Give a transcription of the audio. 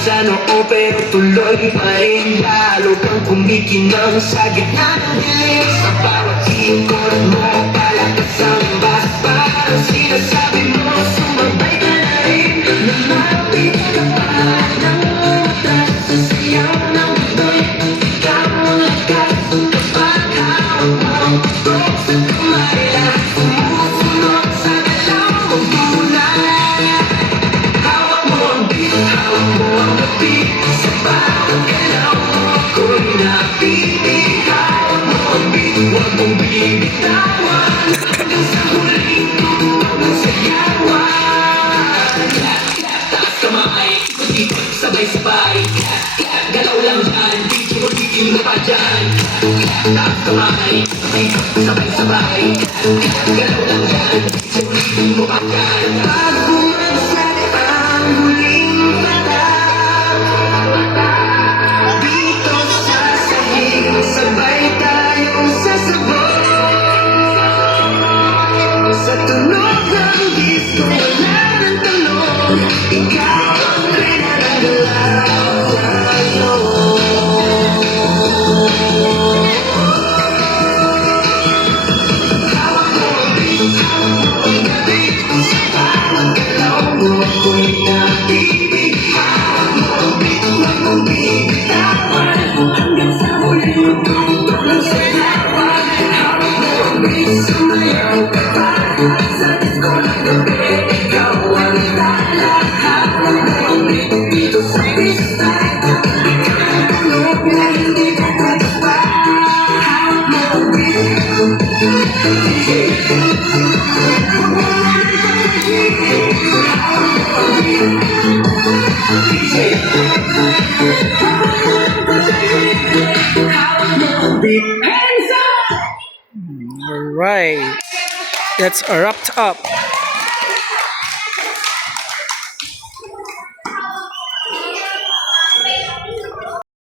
Sa noo pero tuloy pa rin, lalo kang kumikinang sa gitna ng dilim. Sa bawat ikot mo, palakas ang bas, parang sinasabi mo, sumabay ka na rin. Lumapit ka pa ng umatras, sa sayaw ng mundo, ikaw ang lakas. Kapag hawak mo, bukod sa kamay lang, sumusunod sa galaw mong tunay. Hawak mo ang beat, hawak mo ang beat, sa bawat galaw mo ako'y napipig. Hawak mo ang beat, huwag mong bibitawan, hanggang sa huling tutunog ng sayawan. Clap, clap, taas kamay, ikot-ikot, sabay-sabay. Clap, clap, galaw lang dyan, bitin mo pa dyan. Clap, clap, taas kamay, ikot-ikot, sabay-sabay. Clap, clap, galaw lang dyan, bitin mo pa dyan. Pag bumagsak ang huling patak, dito sa sahig, sabay tayong sasabog. Sa tunog ng disco, wala ng tanong, ikaw ang reyna ng galaw. Hawak mo ang beat, hawak mo ang beat, sa bawat galaw mo ako'y napipig. Hawak mo ang beat, huwag mong bibitawan, hanggang sa huling tutok ng sayawan. Hawak mo ang beat, sumayaw ka pa, sa disco ng gabi, ikaw ang tala. Hawak mo ang beat, dito sa pista, ikaw ang tunog na hindi ko katapa. Hawak mo ang beat, Alright, that's wrapped up.